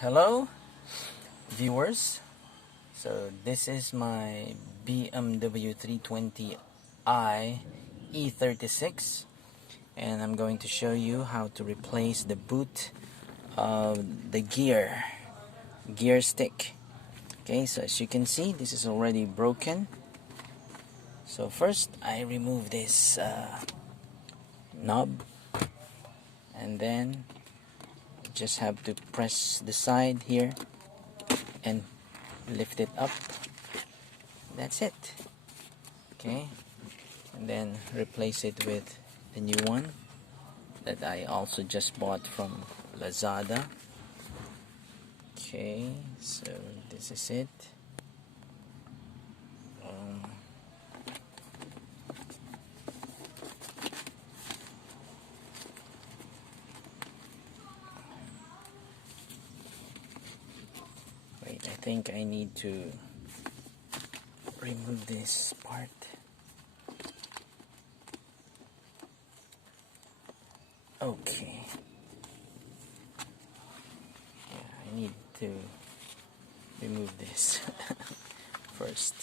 Hello viewers, so this is my BMW 320i E36 and I'm going to show you how to replace the boot of the gear stick. Okay, so as you can see, this is already broken. So first I remove this knob, and then just have to press the side here and lift it up. That's it. Okay, and then replace it with the new one that I also just bought from Lazada. Okay, so this is it. Wait, I think I need to remove this part. Okay. Yeah, I need to remove this first.